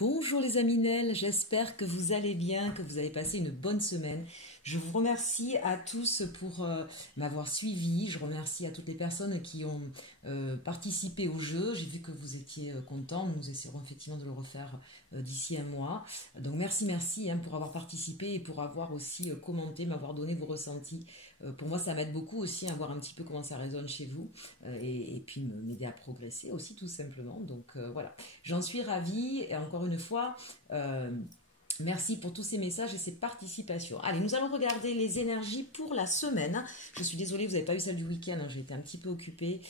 Bonjour les Aminelles, j'espère que vous allez bien, que vous avez passé une bonne semaine. Je vous remercie à tous pour m'avoir suivi. Je remercie à toutes les personnes qui ont participé au jeu. J'ai vu que vous étiez contents. Nous essaierons effectivement de le refaire d'ici un mois. Donc merci pour avoir participé et pour avoir aussi commenté, m'avoir donné vos ressentis. Pour moi, ça m'aide beaucoup aussi à voir un petit peu comment ça résonne chez vous et puis m'aider à progresser aussi tout simplement. Donc voilà, j'en suis ravie et encore une fois... merci pour tous ces messages et ces participations. Allez, nous allons regarder les énergies pour la semaine. Je suis désolée, vous n'avez pas eu celle du week-end, hein, j'ai été un petit peu occupée.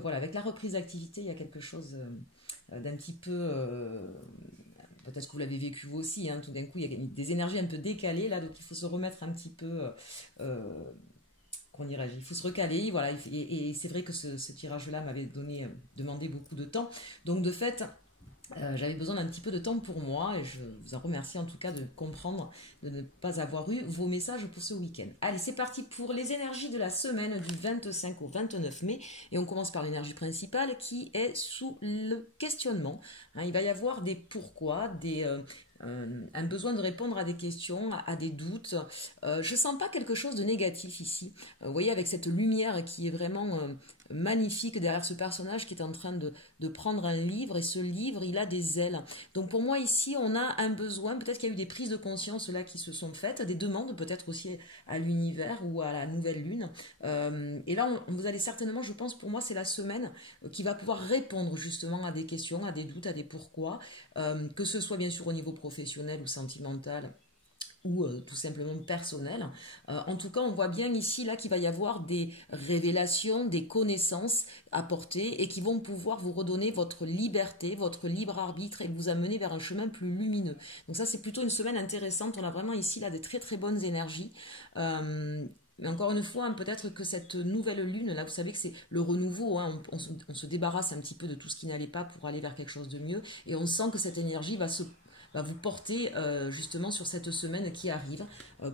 Voilà, avec la reprise d'activité, il y a quelque chose d'un petit peu... peut-être que vous l'avez vécu vous aussi, hein, tout d'un coup, il y a des énergies un peu décalées, là, donc il faut se remettre un petit peu... qu'on irait, il faut se recaler, voilà, et c'est vrai que ce tirage-là m'avait demandé beaucoup de temps. Donc de fait... j'avais besoin d'un petit peu de temps pour moi et je vous en remercie en tout cas de comprendre, de ne pas avoir eu vos messages pour ce week-end. Allez, c'est parti pour les énergies de la semaine du 25 au 29 mai et on commence par l'énergie principale qui est sous le questionnement. Hein, il va y avoir des pourquoi, un besoin de répondre à des questions, à des doutes. Je ne sens pas quelque chose de négatif ici. Vous voyez, avec cette lumière qui est vraiment magnifique derrière ce personnage qui est en train de prendre un livre, et ce livre, il a des ailes. Donc pour moi ici, on a un besoin, peut-être qu'il y a eu des prises de conscience là qui se sont faites, des demandes peut-être aussi à l'univers ou à la nouvelle lune. Et là, vous allez certainement, je pense, pour moi, c'est la semaine qui va pouvoir répondre justement à des questions, à des doutes, à des pourquoi, que ce soit bien sûr au niveau professionnel ou sentimental, ou tout simplement personnel. En tout cas, on voit bien ici là qu'il va y avoir des révélations, des connaissances apportées et qui vont pouvoir vous redonner votre liberté, votre libre arbitre et vous amener vers un chemin plus lumineux. Donc ça, c'est plutôt une semaine intéressante. On a vraiment ici là des très très bonnes énergies. Mais encore une fois, hein, peut-être que cette nouvelle lune, là, vous savez que c'est le renouveau, hein, on se débarrasse un petit peu de tout ce qui n'allait pas pour aller vers quelque chose de mieux, et on sent que cette énergie va vous porter justement sur cette semaine qui arrive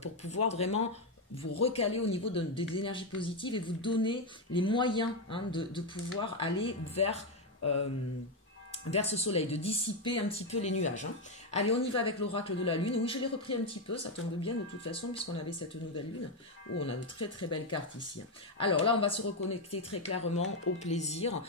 pour pouvoir vraiment vous recaler au niveau des énergies positives et vous donner les moyens, hein, de pouvoir aller vers ce soleil, de dissiper un petit peu les nuages. Hein. Allez, on y va avec l'oracle de la lune. Oui, je l'ai repris un petit peu, ça tombe bien de toute façon, puisqu'on avait cette nouvelle lune, où on a de très très belles cartes ici. Alors là, on va se reconnecter très clairement au plaisir.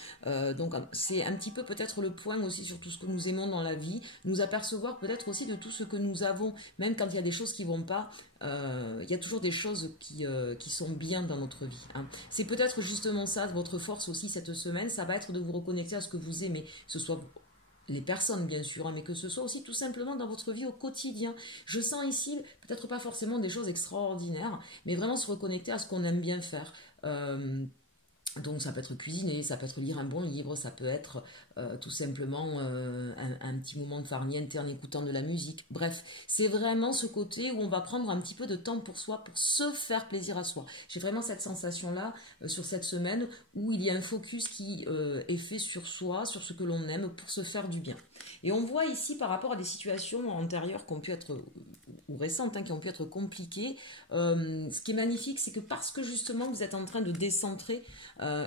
Donc c'est un petit peu peut-être le point aussi sur tout ce que nous aimons dans la vie, nous apercevoir peut-être aussi de tout ce que nous avons, même quand il y a des choses qui ne vont pas, il y a toujours des choses qui sont bien dans notre vie. Hein. C'est peut-être justement ça, votre force aussi cette semaine, ça va être de vous reconnecter à ce que vous aimez, que ce soit les personnes bien sûr, hein, mais que ce soit aussi tout simplement dans votre vie au quotidien. Je sens ici, peut-être pas forcément des choses extraordinaires, mais vraiment se reconnecter à ce qu'on aime bien faire. Donc ça peut être cuisiner, ça peut être lire un bon livre, ça peut être tout simplement un petit moment de farniente en écoutant de la musique. Bref, c'est vraiment ce côté où on va prendre un petit peu de temps pour soi, pour se faire plaisir à soi. J'ai vraiment cette sensation-là sur cette semaine où il y a un focus qui est fait sur soi, sur ce que l'on aime pour se faire du bien. Et on voit ici par rapport à des situations antérieures qui ont pu être, ou récentes, hein, qui ont pu être compliquées, ce qui est magnifique, c'est que parce que justement vous êtes en train de décentrer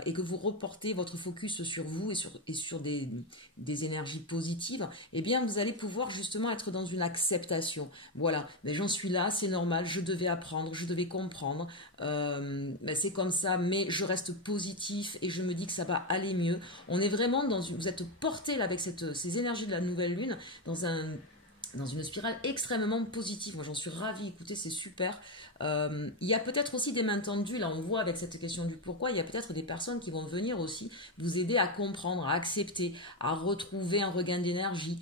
et que vous reportez votre focus sur vous et sur des énergies positives, eh bien vous allez pouvoir justement être dans une acceptation. Voilà, mais j'en suis là, c'est normal, je devais apprendre, je devais comprendre, c'est comme ça, mais je reste positif et je me dis que ça va aller mieux. On est vraiment vous êtes porté là avec ces énergies de la nouvelle lune dans une spirale extrêmement positive. Moi, j'en suis ravie. Écoutez, c'est super. Il y a peut-être aussi des mains tendues. Là, on voit avec cette question du pourquoi, il y a peut-être des personnes qui vont venir aussi vous aider à comprendre, à accepter, à retrouver un regain d'énergie.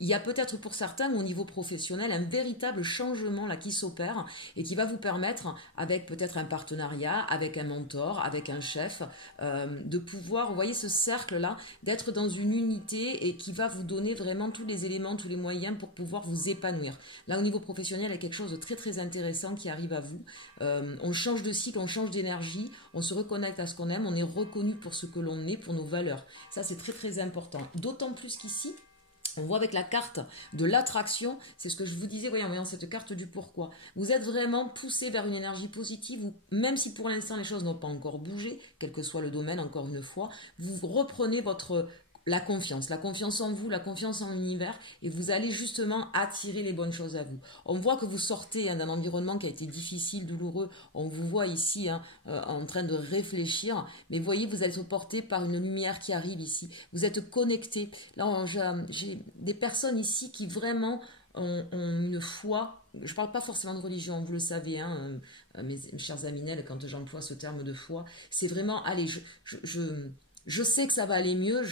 Il y a peut-être pour certains au niveau professionnel un véritable changement là qui s'opère et qui va vous permettre, avec peut-être un partenariat, avec un mentor, avec un chef, de pouvoir, vous voyez ce cercle-là, d'être dans une unité et qui va vous donner vraiment tous les éléments, tous les moyens pour pouvoir vous épanouir. Là, au niveau professionnel, il y a quelque chose de très très intéressant qui arrive à vous. On change de cycle, on change d'énergie, on se reconnecte à ce qu'on aime, on est reconnu pour ce que l'on est, pour nos valeurs. Ça, c'est très très important. D'autant plus qu'ici, on voit avec la carte de l'attraction, c'est ce que je vous disais, voyez, en voyant cette carte du pourquoi. Vous êtes vraiment poussé vers une énergie positive, même si pour l'instant les choses n'ont pas encore bougé, quel que soit le domaine, encore une fois, vous reprenez votre la confiance en vous, la confiance en l'univers, et vous allez justement attirer les bonnes choses à vous. On voit que vous sortez d'un environnement qui a été difficile, douloureux, on vous voit ici en train de réfléchir, mais voyez, vous êtes porté par une lumière qui arrive ici, vous êtes connecté. Là, j'ai des personnes ici qui vraiment ont une foi. Je ne parle pas forcément de religion, vous le savez, mes chers Aminel, quand j'emploie ce terme de foi, c'est vraiment, allez, je sais que ça va aller mieux,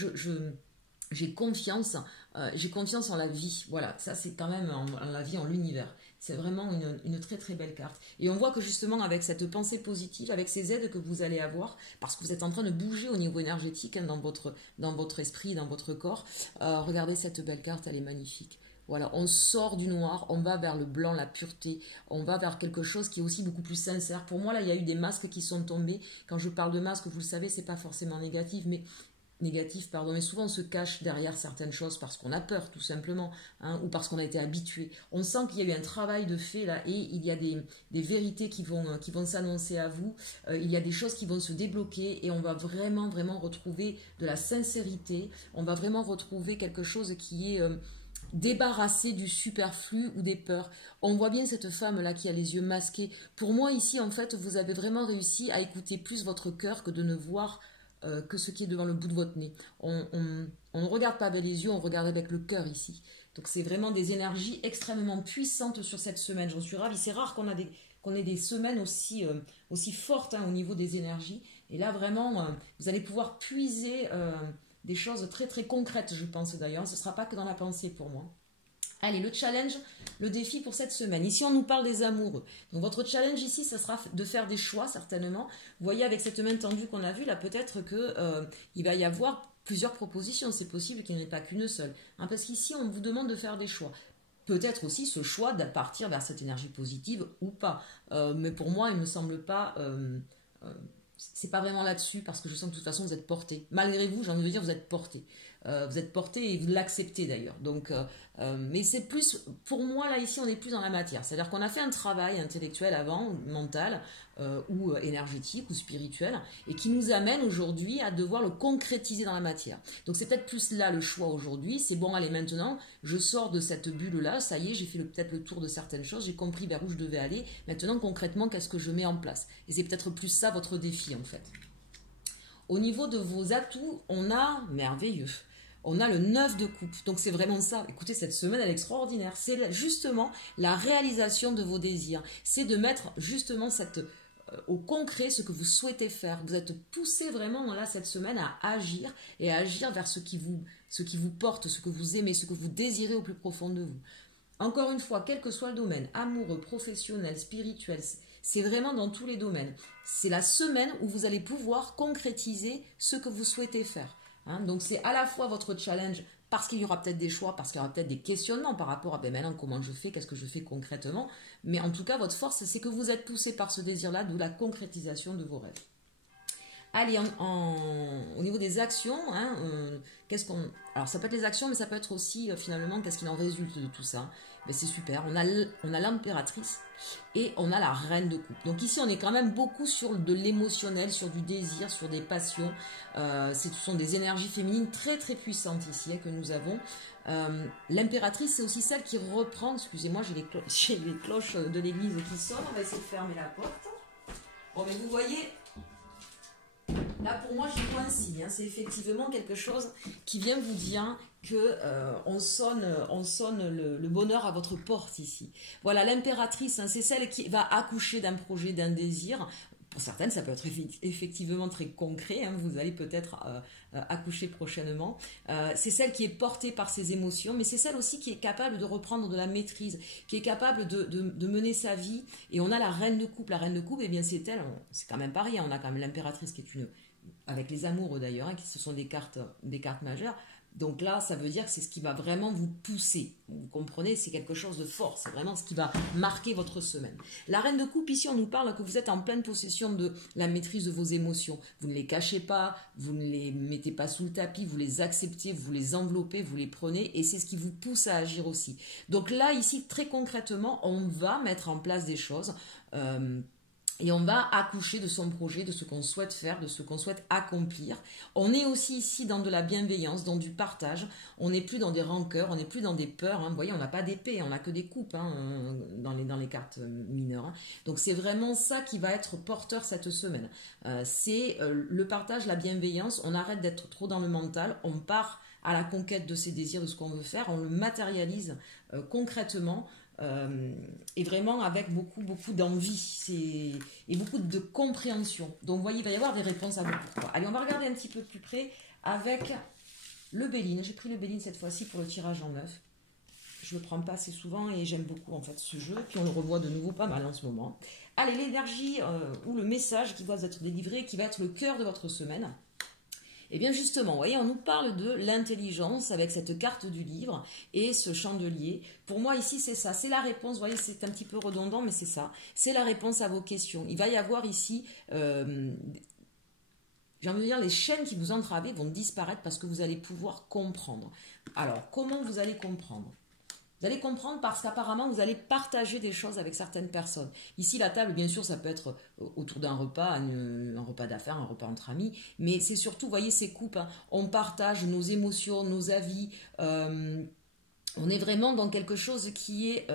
j'ai confiance en la vie. Voilà, ça c'est quand même en la vie, en l'univers. C'est vraiment une très très belle carte. Et on voit que justement avec cette pensée positive, avec ces aides que vous allez avoir, parce que vous êtes en train de bouger au niveau énergétique dans votre esprit, dans votre corps, regardez cette belle carte, elle est magnifique. Voilà, on sort du noir, on va vers le blanc, la pureté, on va vers quelque chose qui est aussi beaucoup plus sincère. Pour moi, là, il y a eu des masques qui sont tombés. Quand je parle de masques, vous le savez, c'est pas forcément négatif, mais souvent on se cache derrière certaines choses parce qu'on a peur, tout simplement, ou parce qu'on a été habitué. On sent qu'il y a eu un travail de fait là, et il y a des vérités qui vont s'annoncer à vous. Il y a des choses qui vont se débloquer, et on va vraiment, vraiment retrouver de la sincérité. On va vraiment retrouver quelque chose qui est débarrassé du superflu ou des peurs. On voit bien cette femme-là qui a les yeux masqués. Pour moi, ici, en fait, vous avez vraiment réussi à écouter plus votre cœur que de ne voir que ce qui est devant le bout de votre nez. On ne regarde pas avec les yeux, on regarde avec le cœur ici. Donc c'est vraiment des énergies extrêmement puissantes sur cette semaine. J'en suis ravie. C'est rare qu'on ait des semaines aussi fortes au niveau des énergies. Et là, vraiment, vous allez pouvoir puiser des choses très très concrètes, je pense d'ailleurs. Ce ne sera pas que dans la pensée pour moi. Allez, le challenge, le défi pour cette semaine. Ici, on nous parle des amoureux. Donc, votre challenge ici, ce sera de faire des choix, certainement. Vous voyez, avec cette main tendue qu'on a vue, là, peut-être qu'il va y avoir plusieurs propositions. C'est possible qu'il n'y en ait pas qu'une seule. Parce qu'ici, on vous demande de faire des choix. Peut-être aussi ce choix de partir vers cette énergie positive ou pas. Mais pour moi, il ne me semble pas... c'est pas vraiment là-dessus, parce que je sens que de toute façon, vous êtes porté. Malgré vous, j'ai envie de dire, vous êtes porté. Vous êtes porté et vous l'acceptez d'ailleurs. Donc, mais c'est plus, pour moi là ici on est plus dans la matière. C'est-à-dire qu'on a fait un travail intellectuel avant, mental ou énergétique ou spirituel, et qui nous amène aujourd'hui à devoir le concrétiser dans la matière. Donc c'est peut-être plus là le choix aujourd'hui. C'est bon, allez, maintenant je sors de cette bulle là, ça y est, j'ai fait peut-être le tour de certaines choses, j'ai compris vers où je devais aller. Maintenant concrètement, qu'est-ce que je mets en place? Et c'est peut-être plus ça votre défi en fait. Au niveau de vos atouts, on a merveilleux. On a le 9 de coupe. Donc c'est vraiment ça. Écoutez, cette semaine, elle est extraordinaire. C'est justement la réalisation de vos désirs. C'est de mettre justement au concret ce que vous souhaitez faire. Vous êtes poussé vraiment là cette semaine à agir et à agir vers ce qui vous porte, ce que vous aimez, ce que vous désirez au plus profond de vous. Encore une fois, quel que soit le domaine, amoureux, professionnel, spirituel, c'est vraiment dans tous les domaines. C'est la semaine où vous allez pouvoir concrétiser ce que vous souhaitez faire. Donc c'est à la fois votre challenge, parce qu'il y aura peut-être des choix, parce qu'il y aura peut-être des questionnements par rapport à maintenant comment je fais, qu'est-ce que je fais concrètement. Mais en tout cas, votre force, c'est que vous êtes poussé par ce désir-là, d'où la concrétisation de vos rêves. Allez, au niveau des actions, alors ça peut être les actions, mais ça peut être aussi finalement qu'est-ce qu'il en résulte de tout ça. Ben c'est super, on a l'impératrice et on a la reine de coupe. Donc ici on est quand même beaucoup sur de l'émotionnel, sur du désir, sur des passions. Ce sont des énergies féminines très très puissantes ici que nous avons. L'impératrice, c'est aussi celle qui reprend, excusez-moi, j'ai les cloches de l'église qui sonnent, on va essayer de fermer la porte. Bon mais vous voyez... Là, pour moi, j'y vois un signe. C'est effectivement quelque chose qui vient vous dire que on sonne le bonheur à votre porte ici. Voilà, l'impératrice, c'est celle qui va accoucher d'un projet, d'un désir. Pour certaines, ça peut être effectivement très concret. Vous allez peut-être accoucher prochainement. C'est celle qui est portée par ses émotions, mais c'est celle aussi qui est capable de reprendre de la maîtrise, qui est capable de mener sa vie. Et on a la reine de coupe. La reine de coupe, eh bien c'est elle. C'est quand même pas rien. On a quand même l'impératrice qui est avec les amoureux d'ailleurs, qui ce sont des cartes majeures. Donc là, ça veut dire que c'est ce qui va vraiment vous pousser. Vous comprenez, c'est quelque chose de fort. C'est vraiment ce qui va marquer votre semaine. La reine de coupe, ici, on nous parle que vous êtes en pleine possession de la maîtrise de vos émotions. Vous ne les cachez pas, vous ne les mettez pas sous le tapis, vous les acceptez, vous les enveloppez, vous les prenez. Et c'est ce qui vous pousse à agir aussi. Donc là, ici, très concrètement, on va mettre en place des choses. Et on va accoucher de son projet, de ce qu'on souhaite faire, de ce qu'on souhaite accomplir. On est aussi ici dans de la bienveillance, dans du partage. On n'est plus dans des rancœurs, on n'est plus dans des peurs. Hein. Vous voyez, on n'a pas d'épée, on n'a que des coupes hein, dans les cartes mineures. Hein. Donc c'est vraiment ça qui va être porteur cette semaine. C'est le partage, la bienveillance. On arrête d'être trop dans le mental. On part à la conquête de ses désirs, de ce qu'on veut faire. On le matérialise concrètement. Et vraiment avec beaucoup d'envie et beaucoup de compréhension. Donc vous voyez, il va y avoir des réponses à vos pourquoi. Allez, on va regarder un petit peu plus près avec le Béline. J'ai pris le Béline cette fois-ci pour le tirage en neuf. Je ne le prends pas assez souvent et j'aime beaucoup en fait ce jeu. Puis on le revoit de nouveau pas mal en ce moment. Allez, l'énergie ou le message qui doit être délivré, qui va être le cœur de votre semaine. Et bien justement, vous voyez, on nous parle de l'intelligence avec cette carte du livre et ce chandelier. Pour moi, ici, c'est ça. C'est la réponse. Vous voyez, c'est un petit peu redondant, mais c'est ça. C'est la réponse à vos questions. Il va y avoir ici, j'ai envie de dire, les chaînes qui vous entravaient vont disparaître parce que vous allez pouvoir comprendre. Alors, comment vous allez comprendre ? Vous allez comprendre parce qu'apparemment, vous allez partager des choses avec certaines personnes. Ici, la table, bien sûr, ça peut être autour d'un repas, un repas d'affaires, un repas entre amis. Mais c'est surtout, vous voyez, ces coupes. Hein, on partage nos émotions, nos avis. On est vraiment dans quelque chose qui est...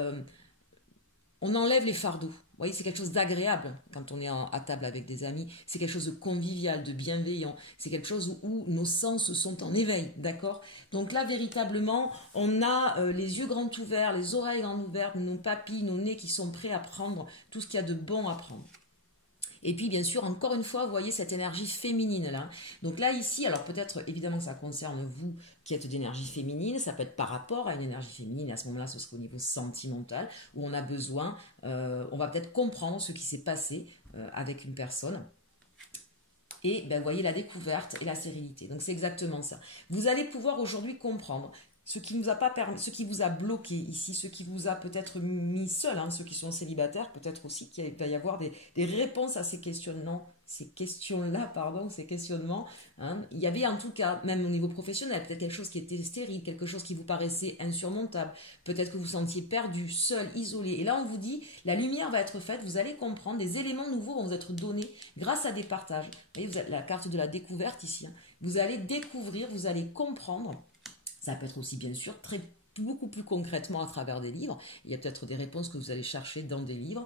on enlève les fardeaux. Vous voyez, c'est quelque chose d'agréable quand on est à table avec des amis. C'est quelque chose de convivial, de bienveillant. C'est quelque chose où nos sens sont en éveil, d'accord ? Donc là, véritablement, on a les yeux grands ouverts, les oreilles grandes ouvertes, nos papilles, nos nez qui sont prêts à prendre tout ce qu'il y a de bon à prendre. Et puis, bien sûr, encore une fois, vous voyez cette énergie féminine là. Donc là, ici, alors peut-être, évidemment que ça concerne vous qui êtes d'énergie féminine. Ça peut être par rapport à une énergie féminine. Et à ce moment-là, ce serait au niveau sentimental, où on a besoin, on va peut-être comprendre ce qui s'est passé avec une personne. Et ben, vous voyez la découverte et la sérénité. Donc c'est exactement ça. Vous allez pouvoir aujourd'hui comprendre ce qui nous a pas permis, ce qui vous a bloqué ici, ce qui vous a peut-être mis seul, hein, ceux qui sont célibataires, peut-être aussi qu'il va y avoir des réponses à ces questionnements, ces questionnements. Hein. Il y avait en tout cas, même au niveau professionnel, peut-être quelque chose qui était stérile, quelque chose qui vous paraissait insurmontable, peut-être que vous vous sentiez perdu, seul, isolé. Et là, on vous dit, la lumière va être faite, vous allez comprendre, des éléments nouveaux vont vous être donnés grâce à des partages. Vous voyez, vous avez la carte de la découverte ici. Hein. Vous allez découvrir, vous allez comprendre. Ça peut être aussi bien sûr beaucoup plus concrètement à travers des livres. Il y a peut-être des réponses que vous allez chercher dans des livres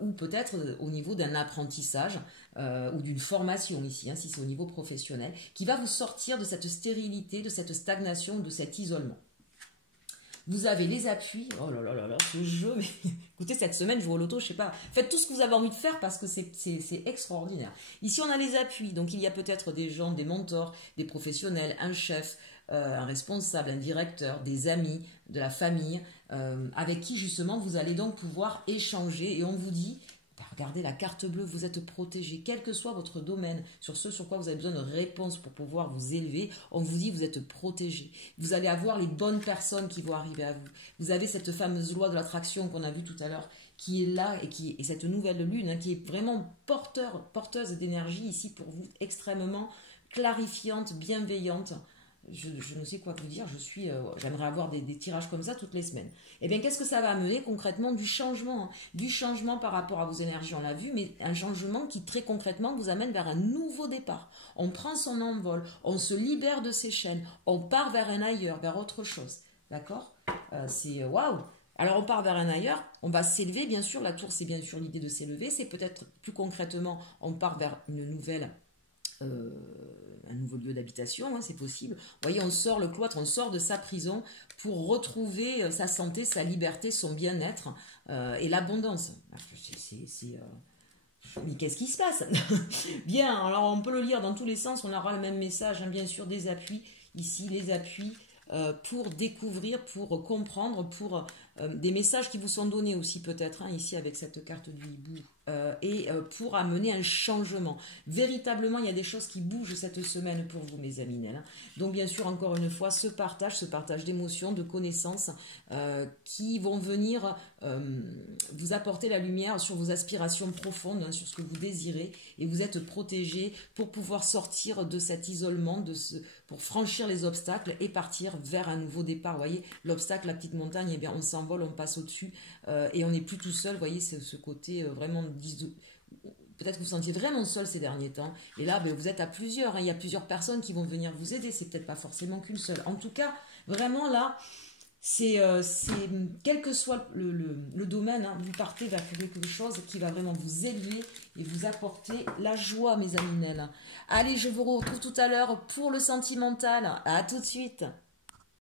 ou peut-être au niveau d'un apprentissage ou d'une formation ici, hein, si c'est au niveau professionnel, qui va vous sortir de cette stérilité, de cette stagnation, de cet isolement. Vous avez les appuis. Oh là là là là, ce jeu. Mais... Écoutez, cette semaine, je joue au loto, je sais pas. Faites tout ce que vous avez envie de faire parce que c'est extraordinaire. Ici, on a les appuis. Donc, il y a peut-être des gens, des mentors, des professionnels, un chef, un responsable, un directeur, des amis, de la famille, avec qui, justement, vous allez donc pouvoir échanger. Et on vous dit... Regardez la carte bleue, vous êtes protégé, quel que soit votre domaine, sur ce sur quoi vous avez besoin de réponses pour pouvoir vous élever, on vous dit vous êtes protégé. Vous allez avoir les bonnes personnes qui vont arriver à vous. Vous avez cette fameuse loi de l'attraction qu'on a vue tout à l'heure, qui est là et cette nouvelle lune hein, qui est vraiment porteuse d'énergie ici pour vous, extrêmement clarifiante, bienveillante. Je ne sais quoi vous dire, j'aimerais avoir des tirages comme ça toutes les semaines. Et bien, qu'est-ce que ça va amener concrètement? Du changement par rapport à vos énergies, on l'a vu, mais un changement qui très concrètement vous amène vers un nouveau départ. On prend son envol, on se libère de ses chaînes, on part vers un ailleurs, vers autre chose. D'accord? C'est waouh! Alors on part vers un ailleurs, on va s'élever, bien sûr, la tour c'est bien sûr l'idée de s'élever, c'est peut-être plus concrètement, on part vers une nouvelle... un nouveau lieu d'habitation, hein, c'est possible. Vous voyez, on sort le cloître, on sort de sa prison pour retrouver sa santé, sa liberté, son bien-être et l'abondance. Mais qu'est-ce qui se passe? Bien, alors on peut le lire dans tous les sens, on aura le même message, hein, bien sûr, des appuis. Ici, les appuis pour découvrir, pour comprendre, pour des messages qui vous sont donnés aussi peut-être, hein, ici avec cette carte du hibou. Et pour amener un changement. Véritablement, il y a des choses qui bougent cette semaine pour vous, mes amis. Hein. Donc, bien sûr, encore une fois, ce partage d'émotions, de connaissances qui vont venir vous apporter la lumière sur vos aspirations profondes, hein, sur ce que vous désirez, et vous êtes protégé pour pouvoir sortir de cet isolement, pour franchir les obstacles et partir vers un nouveau départ. Vous voyez, l'obstacle, la petite montagne, eh bien, on s'envole, on passe au-dessus et on n'est plus tout seul. Vous voyez, c'est ce côté vraiment peut-être vous vous sentiez vraiment seul ces derniers temps. Et là, ben, vous êtes à plusieurs. Hein. Il y a plusieurs personnes qui vont venir vous aider. C'est peut-être pas forcément qu'une seule. En tout cas, vraiment là, c'est quel que soit le domaine, hein, vous partez vers quelque chose qui va vraiment vous élever et vous apporter la joie, mes amis Nel. Allez, je vous retrouve tout à l'heure pour le sentimental. À tout de suite.